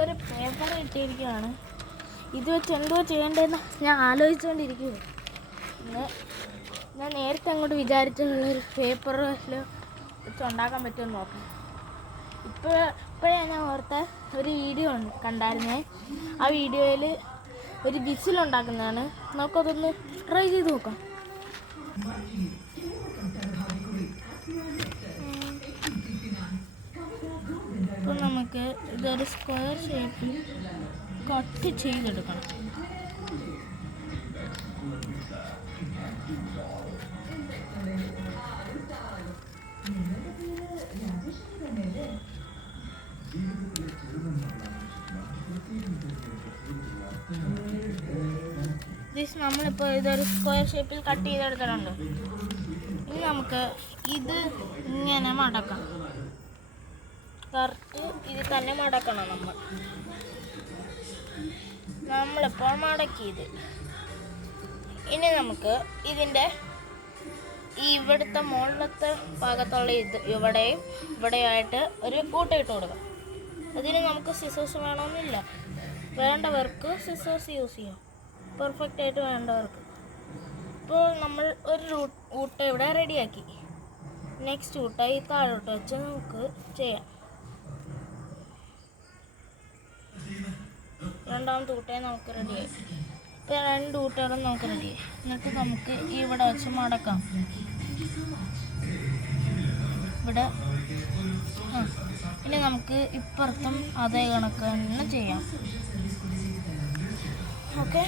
നമുക്കൊരു പേപ്പർ കിട്ടിയിരിക്കുകയാണ്. ഇത് വെച്ച് എന്തോ ചെയ്യേണ്ടതെന്ന് ഞാൻ ആലോചിച്ചുകൊണ്ടിരിക്കുക. ഞാൻ നേരത്തെ അങ്ങോട്ട് വിചാരിച്ചുള്ളൊരു പേപ്പറിൽ വെച്ച് ഉണ്ടാക്കാൻ പറ്റുമെന്ന് നോക്കാം. ഇപ്പോഴാണ് ഞാൻ ഓർത്ത ഒരു വീഡിയോ കണ്ടായിരുന്നേ. ആ വീഡിയോയിൽ ഒരു വിസിലുണ്ടാക്കുന്നതാണ്. നമുക്കതൊന്ന് ട്രൈ ചെയ്ത് നോക്കാം. അപ്പോൾ നമുക്ക് ഇതൊരു സ്ക്വയർ ഷേപ്പിൽ കട്ട് ചെയ്തെടുക്കണം. നമ്മളിപ്പോൾ ഇതൊരു സ്ക്വയർ ഷേപ്പിൽ കട്ട് ചെയ്തെടുത്തിട്ടുണ്ട്. ഇനി നമുക്ക് ഇത് ഇങ്ങനെ മടക്കാം. കറക്റ്റ് ഇത് തന്നെ മടക്കണം. നമ്മളിപ്പോൾ മടക്കിയത്. ഇനി നമുക്ക് ഇതിൻ്റെ ഇവിടുത്തെ മുകളിലത്തെ ഭാഗത്തുള്ള ഇത് ഇവിടെയായിട്ട് ഒരു കൂട്ടയിട്ട് കൊടുക്കാം. അതിന് നമുക്ക് സിസേഴ്സ് വേണമെന്നില്ല. വേണ്ടവർക്ക് സിസേഴ്സ് യൂസ് ചെയ്യാം, പെർഫെക്റ്റ് ആയിട്ട് വേണ്ടവർക്ക്. ഇപ്പോൾ നമ്മൾ ഒരു ഊട്ട ഇവിടെ റെഡിയാക്കി. നെക്സ്റ്റ് ഊട്ട ഈ താഴോട്ട് വെച്ച് നമുക്ക് ചെയ്യാം. രണ്ടാമത്തെ ഊട്ടയും നമുക്ക് റെഡിയായി. ഇപ്പോൾ 2 ഊട്ടകളും നമുക്ക് റെഡിയായി. എന്നിട്ട് നമുക്ക് ഇവിടെ വെച്ച് മടക്കാം. ഇവിടെ ഇനി നമുക്ക് ഇപ്പുറത്തും അതേ കണക്ക് തന്നെ ചെയ്യാം. ഓക്കെ,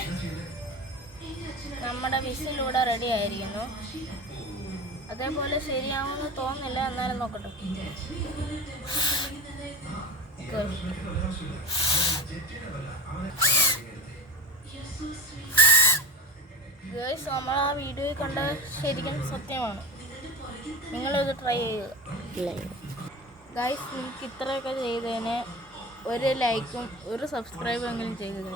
നമ്മുടെ വിസിലൂടെ റെഡി ആയിരിക്കുന്നു. അതേപോലെ ശരിയാവുമെന്ന് തോന്നുന്നില്ല, എന്നാലും നോക്കട്ടെ. ഗൈസ്, നമ്മൾ ആ വീഡിയോയിൽ കണ്ട ശരിക്കും സത്യമാണ്. നിങ്ങളിത് ട്രൈ ചെയ്യുക. ഗൈസ്, നിങ്ങൾക്ക് ഇത്രയൊക്കെ ചെയ്തതിന് ഒരു ലൈക്കും ഒരു സബ്സ്ക്രൈബും എങ്കിലും ചെയ്തു.